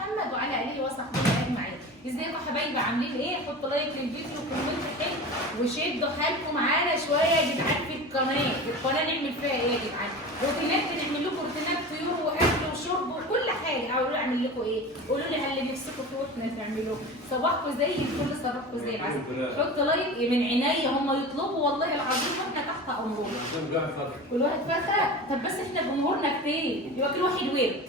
محمد وعلى اله وصحبه اجمعين. ازيكم يا حبايبي عاملين ايه؟ حطوا لايك للفيديو وكومنت حلو وشدوا حالكم معانا شويه يا جدعان في القناه نعمل فيها ايه يا جدعان؟ روتينات، بنعمل لكم روتينات طيور واكل وشرب وكل حاجه. اقول اعمل لكم ايه؟ قولوا لي على اللي نفسكم فيه واحنا نعملوه. صباحكم زي الفل، صباحكم زي العسل. حطوا لايك من عينيا، هم يطلبوا والله العظيم واحنا تحت امرهم. كل واحد فرخه. طب بس احنا جمهورنا كتير يبقى كل واحد ورد.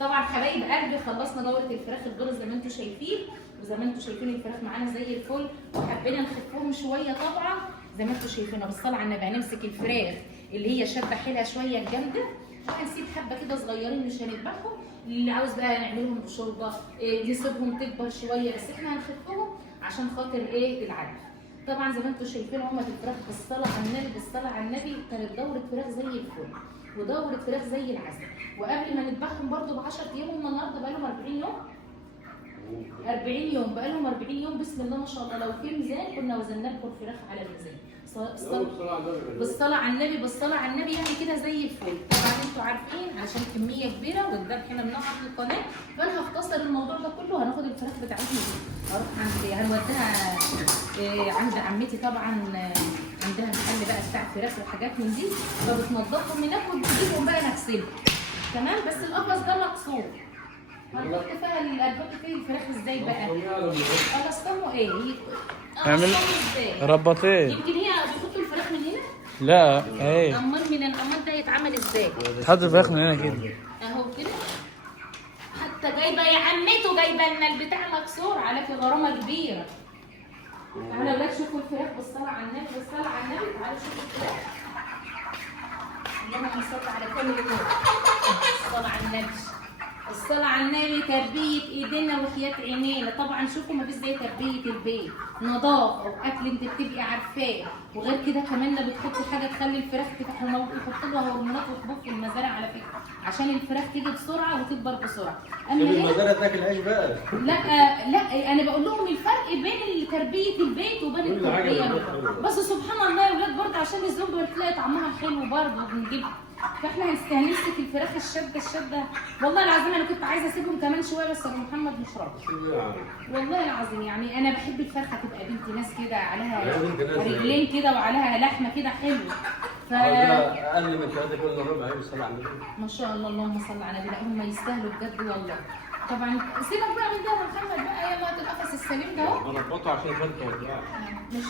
طبعا حبايب قلبي خلصنا دوره الفراخ البرز زي ما انتم شايفين، وزي ما انتم شايفين الفراخ معانا زي الفل، وحبينا نخفهم شويه طبعا زي ما انتم شايفين. بالصلاه على النبي هنمسك الفراخ اللي هي شاده حيلها شويه الجامده، وهنسيب حبه كده صغيرين مش هنذبحهم. اللي عاوز بقى نعملهم بشوربه نسيبهم تكبر شويه، بس احنا هنخفهم عشان خاطر ايه؟ العدل. طبعا زي ما انتم شايفين هم الفراخ بالصلاه على النبي، بالصلاه على النبي كانت دوره فراخ زي الفل ودوره فراخ زي العسل. وقبل ما نذبحهم برده ب 10 ايام، هم النهارده بقى لهم 40 يوم. 40 يوم بقى لهم 40 يوم بسم الله ما شاء الله. لو في ميزان كنا وزنا لكم الفراخ على الميزان. بالصلاه على النبي، بالصلاه على النبي يعني كده زي الفل. طبعا انتوا عارفين عشان كميه كبيره والذبح هنا بنقعد في القناه، فانا هختصر الموضوع ده كله. هناخد الفراخ بتاعتنا دي اروح هنوديها عند عمتي. طبعا عندها محل بقى بتاع فراخ وحاجات من دي، فبتنضفهم هناك وبتجيبهم بقى نغسلهم. تمام. بس القفص ده مكسور، هنحط فيها الارباط فيه الفراخ ازاي بقى؟ قفصتهم ايه؟ اعمل ربطيه. يمكن هي بيحطوا الفراخ من هنا؟ لا ايه؟ امال من الامال ده يتعمل ازاي؟ تحط الفراخ من هنا كده اهو كده. حتى جايبه يا عمته جايبه لنا البتاع مكسور على في غرامه كبيره. تعالوا يا ولاد شوفوا الفراخ بالصلاه على النبي، بالصلاه على النبي. تعالوا شوفوا الفراخ. اللهم صل على كل النور. الصلاه على النبي، الصلاة على النبي. تربية ايدينا وحياة عينينا. طبعا شوفوا مفيش زي تربية البيت، نظافة واكل انت بتبقي عارفاه. وغير كده كمان بتحطي حاجة تخلي الفراخ يحط لها هرمونات وحبوب في المزارع على فكرة، عشان الفراخ تيجي بسرعة وتكبر بسرعة. اما المزارع تاكل عيش بقى. لا انا بقول لهم الفرق بين تربية البيت وبين التربية. بس سبحان الله يا ولاد برضه عشان الزومبا بتلاقي طعمها حلو برضه بنجيبها. فاحنا هنمسك الفراخ الشده. والله العظيم انا كنت عايزه اسيبهم كمان شويه بس ابو محمد مش راضي. والله العظيم يعني انا بحب الفرخه تبقى بنت ناس كده، عليها رجلين كده وعليها لحمه كده حلوه. اقل من 3 كيلو الا ربع. بالصلاه على النبي ما شاء الله، اللهم صل على النبي. لا هم يستاهلوا بجد والله. طبعا سيبك بقى من ده يا ابو محمد بقى، يلا هات القفص السليم ده اهو. انا ربطه عشان الفرخه مش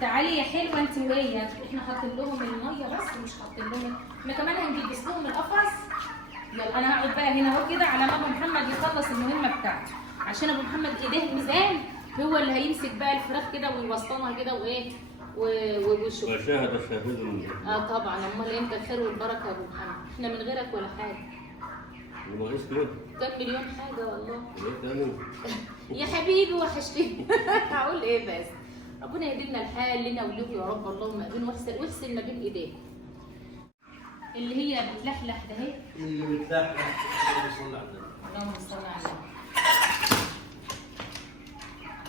تعالي يا حلوه انت وهي. احنا حاطين لهم الميه بس مش حاطين لهم. احنا كمان هنجيب لهم القفص. يلا انا هقعد بقى هنا اهو كده على ما ابو محمد يخلص المهمه بتاعته، عشان ابو محمد ايديه ميزان، هو اللي هيمسك بقى الفراخ كده ويوسطنها كده وايه وشوف. وشاهد الشاهدون. طبعا. امال انت الخير والبركه يا ابو محمد، احنا من غيرك ولا حاجه. وناقص كده كم مليون حاجه والله. ايه تاني؟ يا حبيبي وحشتني. هقول ايه بس. ربنا يهدينا الحال لنا ولكم يا رب. اللهم امين. واغسل ما بين ايديك اللي هي بتلحلح ده اهي. اللي بتلحلح اللهم صل على النبي.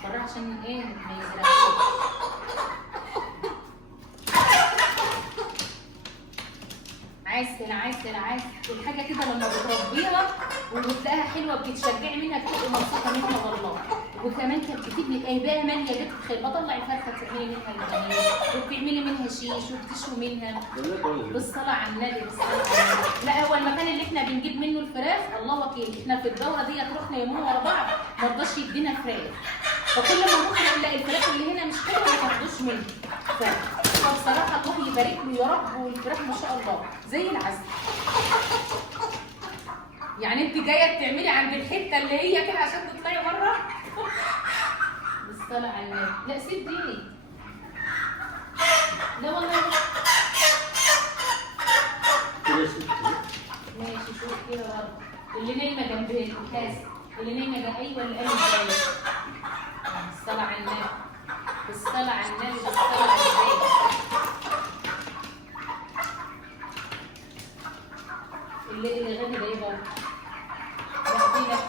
بره عشان ايه ما يزرعوش. عسل الحاجه كده لما بتربيها وبتلاقيها حلوه بتتشجعي منها، بتبقي مبسوطه منها والله. وكمان كانت بتبني قايباها ماليه بيت الخير. بطلع الفرخه تعملي منها البانيه وبتعملي منها شيش وبتشوي منها. بالصلاه على النبي، بالصلاه على النبي. لا هو المكان اللي احنا بنجيب منه الفراخ الله وكيل. احنا في الدوره دي رحنا يومين ورا بعض ما رضاش يدينا فراخ، فكل ما نروح نلاقي الفراخ اللي هنا مش حلوه ما تاخدوش منه. فبصراحه الله يبارك له يا رب. والفراخ ما شاء الله زي العسل. يعني انت جايه تعملي عند الحته اللي هي كده عشان تطلعي بره. بالصلاه على النبي. لا سيبيني. لا والله ماشي. شوف كده برضه اللي نايمه جنب الكاس، اللي نايمه جنب ايوه اللي قامت جايه. بالصلاه على النبي، بالصلاه على النبي، بالصلاه على النبي. اللي غني ده يبقى واخدينك.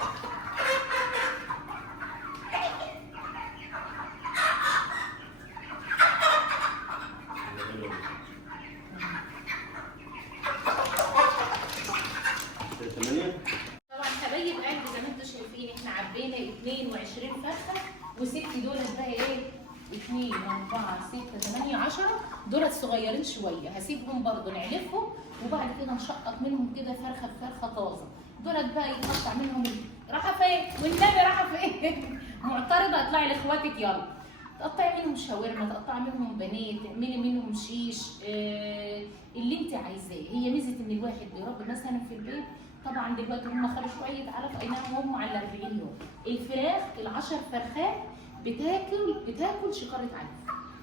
طبعا حبايب قلبي زي ما انتم فرخه وسبت دولت بقى ايه 2 4 6 8 10 دولت صغيرين شويه، هسيبهم برضو نعلفهم وبعد كده نشقق منهم كده فرخه بفرخه طازه. دولت بقى يتقطع منهم راحه فين؟ والنبي راحه فين؟ معترضه اطلعي لاخواتك يلا. تقطعي منهم شاورما، تقطعي منهم بانيه، تعملي منهم شيش، اللي انت عايزاه. هي ميزه ان الواحد بيربي مثلا في البيت. طبعا دلوقتي هم خدوا شويه علف، اي نعم هم على 40 يوم. الفراخ ال10 فرخات بتاكل شكاره علف.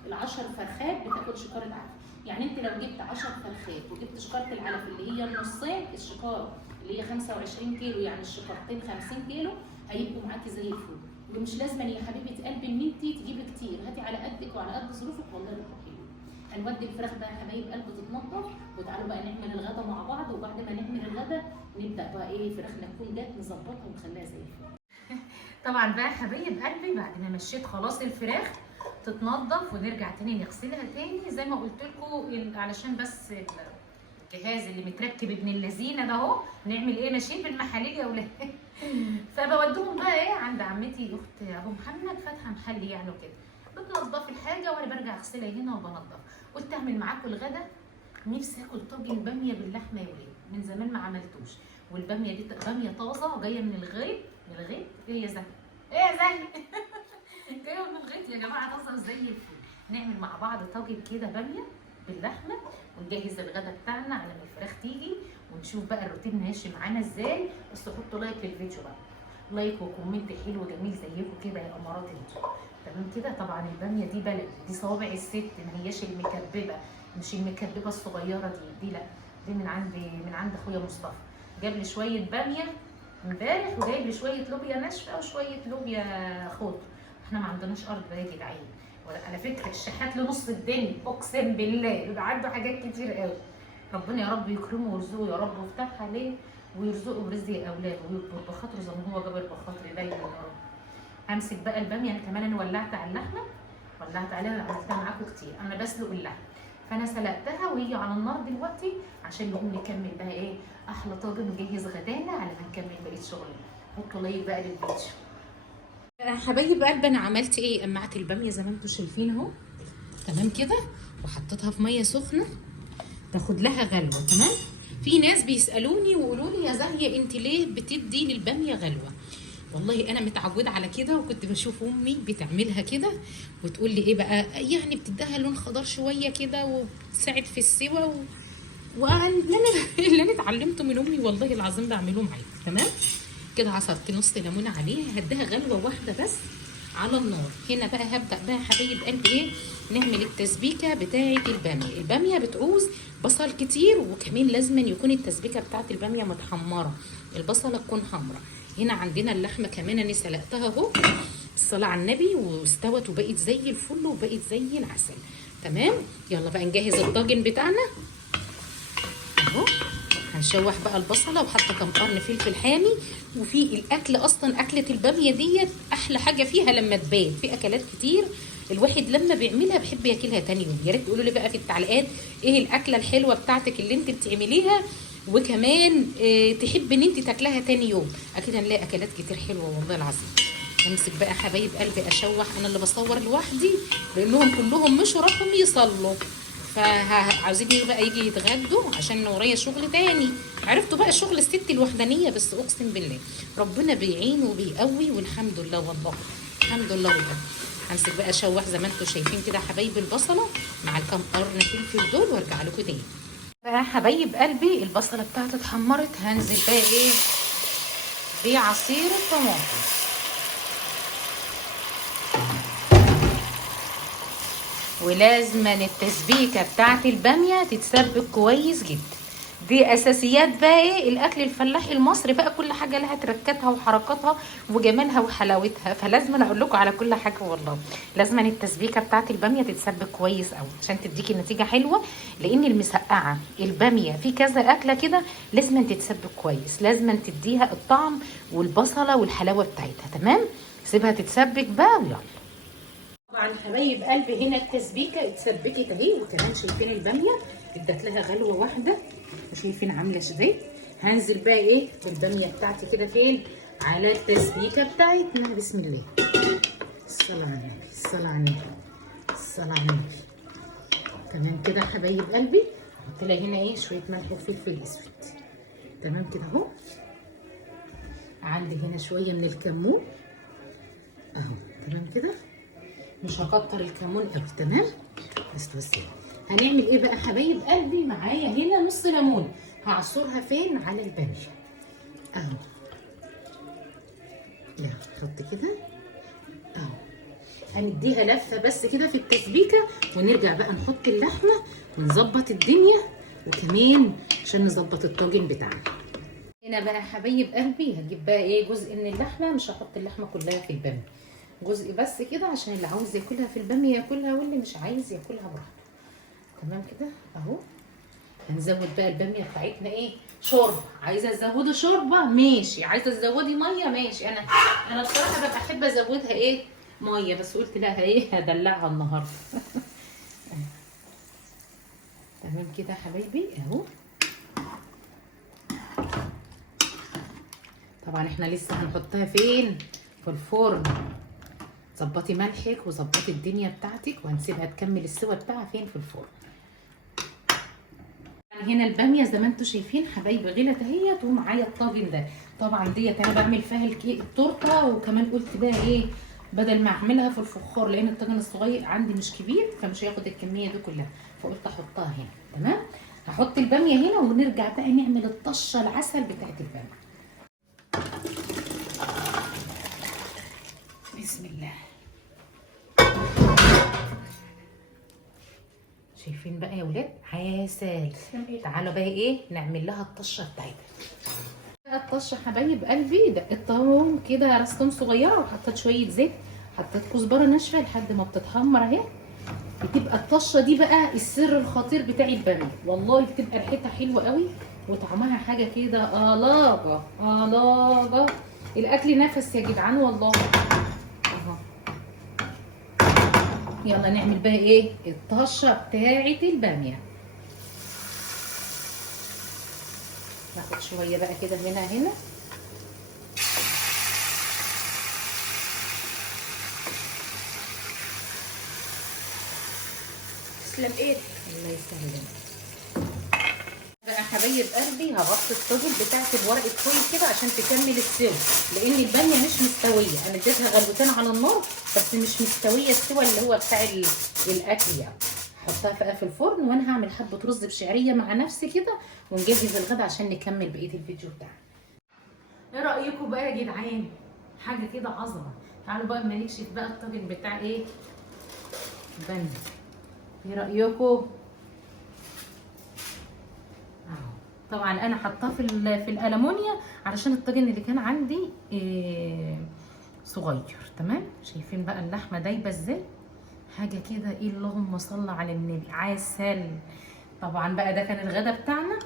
ال10 فرخات بتاكل شكاره علف. يعني انت لو جبت 10 فرخات وجبت شكاره العلف اللي هي النصين، الشكاره اللي هي 25 كيلو، يعني الشكارتين 50 كيلو، هيبقوا معاكي زي الفل. ومش لازم يا حبيبه قلبي ان انت تجيبي كتير، هاتي على قدك وعلى قد ظروفك والله بيبقى حلو. هنودي الفراخ بقى يا حبايب قلبي تتنضف، وتعالوا بقى نعمل الغدا مع بعض. وبعد ما نعمل الغدا نبدا بقى ايه فراخنا تكون جت نظبطها ونخليها زي الفل. طبعا بقى يا حبايب قلبي بعد ما مشيت خلاص الفراخ تتنضف ونرجع تاني نغسلها تاني زي ما قلت لكم، علشان بس الجهاز اللي متركب ابن اللذينه ده اهو نعمل ايه ماشيين بالمحاليل يا ولاد. فبودهم بقى ايه عند عمتي اخت ابو محمد فاتحه محل يعني وكده، بتنضف الحاجه وانا برجع اغسلها هنا وبنضف. قلت اعمل معاكم الغدا، نفسي اكل طاجن باميه باللحمه يا ولاد، من زمان ما عملتوش. والباميه دي باميه طازه جايه من الغيط. من الغيط ايه يا زهر؟ ايه يا زهر؟ جايه من الغيط يا جماعه طازه زي الفل. نعمل مع بعض طاجن كده باميه باللحمه ونجهز الغدا بتاعنا على ما الفراخ تيجي، ونشوف بقى الروتين ماشي معانا ازاي. بس حطوا لايك للفيديو بقى، لايك وكومنت حلو جميل زيكم كده يا امارات انتوا. تمام كده. طبعا الباميه دي بلدي، دي صوابع الست، ما هياش المكببه، مش المكببه الصغيره دي لا، دي من عند اخويا مصطفى. جاب لي شويه باميه امبارح وجايب لي شويه لوبيا ناشفه وشويه لوبيا خضر. احنا ما عندناش ارض بقى يا جدعان، على فكره الشحات له نص الدنيا اقسم بالله، بيبقى عنده حاجات كتير قوي. ربنا يا رب يكرمه ويرزقه يا رب ويفتحها عليه ويرزقه برزق اولاده ويكبر بخاطره زي ما هو جابر بخاطري دايما يا رب. همسك بقى الباميه، انا كمان انا ولعت على اللحمه، ولعت عليها عملتها معاكم كتير. انا بسلق اللحمه فانا سلقتها وهي على النار دلوقتي عشان نقوم نكمل بقى ايه احلى طاجن ونجهز غدانا على ما نكمل بقيه شغلنا. حطوا لايك بقى للفيديو. حبايب قلبي انا عملت ايه؟ قمعت الباميه زي ما انتم شايفين اهو تمام كده، وحطيتها في ميه سخنه تاخد لها غلوه. تمام. في ناس بيسالوني ويقولوا لي يا زاهيه انت ليه بتدي للباميه غلوه؟ والله انا متعوده على كده، وكنت بشوف امي بتعملها كده وتقول لي ايه بقى يعني بتديها لون خضار شويه كده وتساعد في السوى اللي انا اتعلمته من امي والله العظيم بعمله معاكم. تمام كده. عصرت نص ليمونه عليها، هديها غلوه واحده بس على النار. هنا بقى هبدا بقى حبايب قلبي ايه نعمل التسبيكه بتاعه الباميه. الباميه بتعوز بصل كتير، وكمان لازم يكون التسبيكه بتاعه الباميه متحمره، البصله تكون حمراء. هنا عندنا اللحمه كمان انا سلقتها اهو بالصلاه على النبي واستوت وبقت زي الفل وبقت زي العسل. تمام. يلا بقى نجهز الطاجن بتاعنا اهو. هنشوح بقى البصله وحاطه كام قرن فلفل حامي. وفي الاكل اصلا اكله الباميه ديت احلى حاجه فيها لما تبات. في اكلات كتير الواحد لما بيعملها بيحب ياكلها تاني يوم. يا ريت تقولوا لي بقى في التعليقات ايه الاكله الحلوه بتاعتك اللي انت بتعمليها وكمان تحب ان انت تاكلها تاني يوم. اكيد هنلاقي اكلات كتير حلوه والله العظيم. امسك بقى حبايب قلبي اشوح. انا اللي بصور لوحدي لانهم كلهم مش راحوا يصلوا، فعاوزين بقى يجي يتغدوا عشان ورايا شغل تاني. عرفتوا بقى شغل الست الوحدانيه، بس اقسم بالله ربنا بيعين وبيقوي والحمد لله والله الحمد لله والله. همسك بقى اشوح زي ما انتم شايفين كده حبايب البصله مع الكام قرن فلفل دول وارجع لكم تاني. بقى حبايب قلبي البصله بتاعتي اتحمرت، هنزل بقى ايه بعصير الطماطم. ولازما التسبيكه بتاعت الباميه تتسبك كويس جدا. دي اساسيات بقى ايه الاكل الفلاحي المصري بقى، كل حاجه لها تركاتها وحركاتها وجمالها وحلاوتها. فلازم اقول لكم على كل حاجه والله. لازما التسبيكه بتاعت الباميه تتسبك كويس قوي عشان تديكي نتيجه حلوه. لان المسقعه الباميه في كذا اكله كده لازما تتسبك كويس، لازما تديها الطعم والبصله والحلاوه بتاعتها. تمام. سيبها تتسبك بقى ويلا. طبعا حبايب قلبي هنا التسبيكه اتسبكت اهي، وكمان شايفين الباميه ادت لها غلوه واحده وشايفين عامله ازاي. هنزل بقى ايه بالباميه بتاعتي كده فين على التسبيكه بتاعتنا. بسم الله. الصلاة على النبي، الصلاة على النبي، الصلاة على النبي. تمام كده يا حبايب قلبي. احط لها هنا ايه شويه ملح وفلفل اسود. تمام كده اهو. عندي هنا شويه من الكمون اهو. تمام كده، مش هكتر الكمون قوي. تمام، بس هنعمل ايه بقى حبايب قلبي؟ معايا هنا نص ليمونه هعصرها فين؟ على الباميه اهو. لا حط كده اهو. هنديها لفه بس كده في التسبيكه، ونرجع بقى نحط اللحمه ونظبط الدنيا، وكمان عشان نظبط الطاجن بتاعنا. هنا بقى حبايب قلبي هجيب بقى ايه جزء من اللحمه، مش هحط اللحمه كلها في الباميه، جزء بس كده عشان اللي عاوز ياكلها في الباميه ياكلها، واللي مش عايز ياكلها براحته. تمام كده اهو. هنزود بقى الباميه بتاعتنا ايه؟ شوربه. عايزه تزودي شوربه ماشي، عايزه تزودي ميه ماشي. انا بصراحه ببقى احب ازودها ايه؟ ميه، بس قلت لا ايه هدلعها النهارده. تمام كده يا حبايبي اهو. طبعا احنا لسه هنحطها فين؟ في الفرن. ظبطي ملحك وظبطي الدنيا بتاعتك، وهنسيبها تكمل السوا بتاعها فين؟ في الفرن. هنا الباميه زي ما انتم شايفين حبايبي غلت اهيت، ومعايا الطاجن ده. طبعا ديت انا بعمل فيها التورته، وكمان قلت بقى ايه بدل ما اعملها في الفخار، لان الطاجن الصغير عندي مش كبير فمش هياخد الكميه دي كلها، فقلت احطها هنا. تمام، هحط الباميه هنا ونرجع بقى نعمل الطشه العسل بتاعت الباميه. بسم الله. شايفين بقى يا ولاد؟ عسل. تعالوا بقى ايه نعمل لها الطشه بتاعتها. الطشه حبايب قلبي دقتهم كده رستم صغيره، وحطيت شويه زيت، حطيت كزبره ناشفه لحد ما بتتحمر اهي. بتبقى الطشه دي بقى السر الخطير بتاع الباميه، والله بتبقى ريحتها حلوه قوي وطعمها حاجه كده قلاجه قلاجه. الاكل نفس يا جدعان والله. اهو. يلا نعمل بقى ايه الطشه بتاعه الباميه. ناخد شويه بقى كده هنا تسلم ايدك. الله يسهلك بقى حبايب قلبي. هغطي الطاجن بتاعتي بورقه فويل كده عشان تكمل السوا، لان الباميه مش مستويه. انا اديتها غلوتين على النار بس مش مستويه السوا اللي هو بتاع الاكل يعني. احطها بقى في الفرن، وانا هعمل حبه رز بشعريه مع نفسي كده، ونجهز الغدا عشان نكمل بقيه الفيديو بتاعنا. ايه رايكم بقى يا جدعان؟ حاجه كده عظمه. تعالوا بقى اما نكشف بقى الطاجن بتاع ايه الباميه. ايه رايكم؟ اهو. طبعا انا حطاه في الالومنيا علشان الطاجن اللي كان عندي صغير. تمام، شايفين بقى اللحمه دايبه ازاي؟ حاجه كده ايه اللهم صل على النبي، عسل. طبعا بقى ده كان الغدا بتاعنا.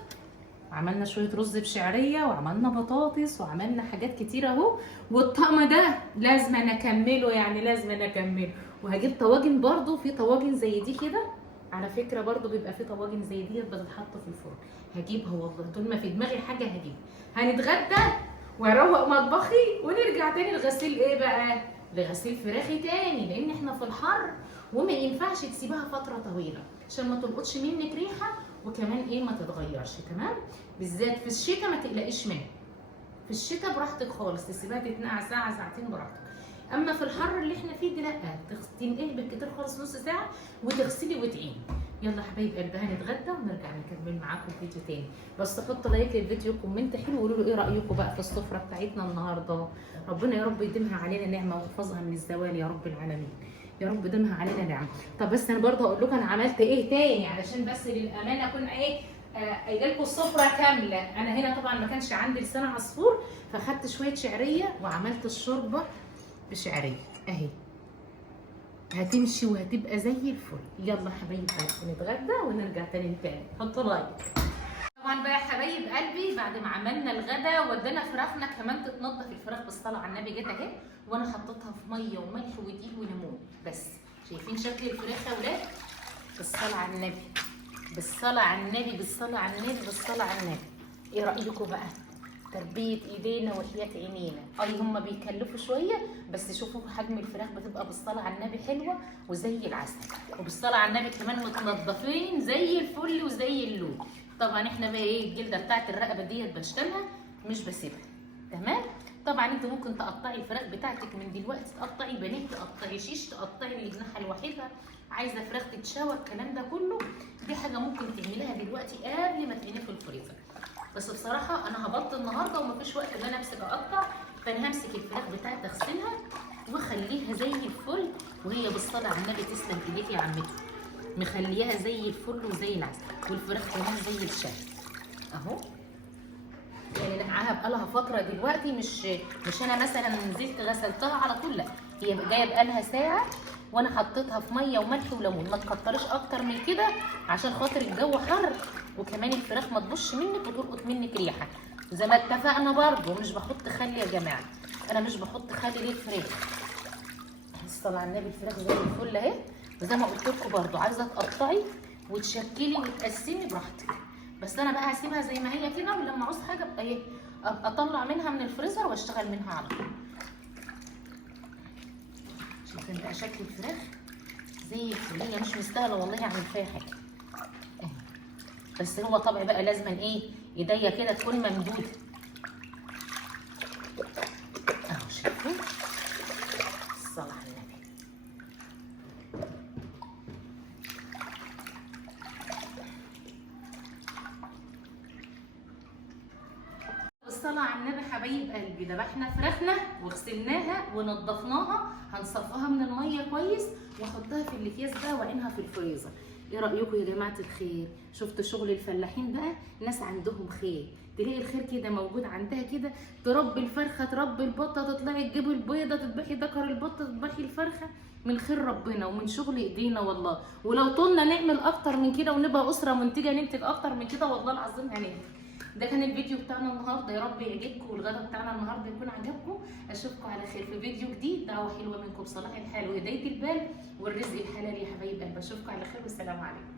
عملنا شويه رز بشعريه، وعملنا بطاطس، وعملنا حاجات كتير اهو. والطقم ده لازم انا اكمله، يعني لازم انا اكمله. وهجيب طواجن برضو، في طواجن زي دي كده على فكره، برضو بيبقى في طواجن زي دي بتتحط في الفرن. هجيبها والله، طول ما في دماغي حاجه هجيبها. هنتغدى واروق مطبخي، ونرجع تاني لغسيل ايه بقى؟ لغسيل فراخي تاني، لان احنا في الحر وما ينفعش تسيبها فتره طويله عشان ما تلقطش منك ريحه، وكمان ايه ما تتغيرش. تمام، بالذات في الشتاء ما تقلقيش منها. في الشتاء براحتك خالص، تسيبها تتنقع ساعه ساعتين براحتك. اما في الحر اللي احنا فيه ده لا، تنقعي بالكتير خالص نص ساعه وتغسلي وتعيني. يلا حبايب قلبي هنتغدى ونرجع نكمل معاكم فيديو تاني. بس حطوا لايك للفيديو، كومنت حلو، وقولوا له ايه رايكم بقى في السفره بتاعتنا النهارده. ربنا يا رب يديمها علينا نعمه ويحفظها من الزوال يا رب العالمين. يا رب يديمها علينا نعمه. طب بس انا برضه هقول لكم انا عملت ايه تاني علشان بس للامانه اكون ايه قايله لكم السفره كامله. انا هنا طبعا ما كانش عندي لسان عصفور، فاخدت شويه شعريه وعملت الشوربه بشعريه اهي. هتمشي وهتبقى زي الفل. يلا حبايب قلبي نتغدى ونرجع تاني. حطوا لايك. طبعا بقى يا حبايب قلبي بعد ما عملنا الغدا ودينا فراخنا كمان تتنضف. الفراخ بالصلاه على النبي جت اهي، وانا حطيتها في ميه وملح ودقيق وليمون بس. شايفين شكل الفراخ يا ولاد؟ بالصلاه على النبي، بالصلاه على النبي، بالصلاه على النبي، بالصلاه على النبي. ايه رايكم بقى؟ تربيه ايدينا وحياه عينينا. اي هم بيكلفوا شويه، بس شوفوا حجم الفراخ بتبقى بالصلاه على النبي حلوه وزي العسل، وبالصلاه على النبي كمان متنضفين زي الفل وزي اللون. طبعا احنا بقى ايه، الجلده بتاعت الرقبه ديت بشتمها مش بسيبها. تمام. طبعا انت ممكن تقطعي الفراخ بتاعتك من دلوقتي، تقطعي بانيه، تقطعي شيش، تقطعي الجناحه لوحدها، عايزه فراخ تتشوى، الكلام ده كله دي حاجه ممكن تعمليها دلوقتي قبل ما تعينيه في الفريزر. بس بصراحه انا هبطل النهارده ومفيش وقت ان انا امسك اقطع، فانا همسك الفراخ بتاعتي اغسلها واخليها زي الفل، وهي بالصلاه على النبي تسلم ايديك يا عمتي، مخليها زي الفل وزي العسل، والفراخ كمان زي الشاي اهو. يعني نقعها بقالها فتره دلوقتي، مش انا مثلا نزلت غسلتها على طول، لا، هي جايه بقالها ساعه وانا حطيتها في ميه وملح وليمون. ما تكترش اكتر من كده عشان خاطر الجو حر، وكمان الفراخ ما تبش منك وتلقط منك ريحه. زي ما اتفقنا برضو مش بحط خل يا جماعه، انا مش بحط خل للفراخ. الصلاه على النبي الفراخ زي الفل اهي. وزي ما قلت لكم برضو عايزه تقطعي وتشكلي وتقسمي براحتك، بس انا بقى هسيبها زي ما هي كده، ولما عاوز حاجه ابقى ايه، ابقى اطلع منها من الفريزر واشتغل منها على طول. شايفين بقى شكل الفراخ زي الفل، هي مش مستاهله والله اعمل فيها حاجه اهي، بس هو طبعا بقى لازما ايه، ايديا كده تكون ممدوده اهو. شايفين الصلاه على النبي. الصلاة على النبي حبايب قلبي، ذبحنا فراخنا وغسلناها ونضفناها، هنصفها من الميه كويس واحطها في الاكياس بقى وعينها في الفريزر. ايه رايكم يا جماعه الخير؟ شفتوا شغل الفلاحين بقى؟ ناس عندهم خير، تلاقي الخير كده موجود عندها كده، تربي الفرخه، تربي البطه، تطلعي تجيبي البيضه، تذبحي ذكر البطه، تذبحي الفرخه، من خير ربنا ومن شغل ايدينا والله. ولو طولنا نعمل اكتر من كده ونبقى اسره منتجه ننتج اكتر من كده والله العظيم هننتج. ده كان الفيديو بتاعنا النهارده، يا رب يعجبكم والغدا بتاعنا النهارده يكون عجبكم. اشوفكم على خير في فيديو جديد. دعوه حلوه منكم، صلاح الحال وهدايه البال والرزق الحلال يا حبايب قلبي. اشوفكم على خير والسلام عليكم.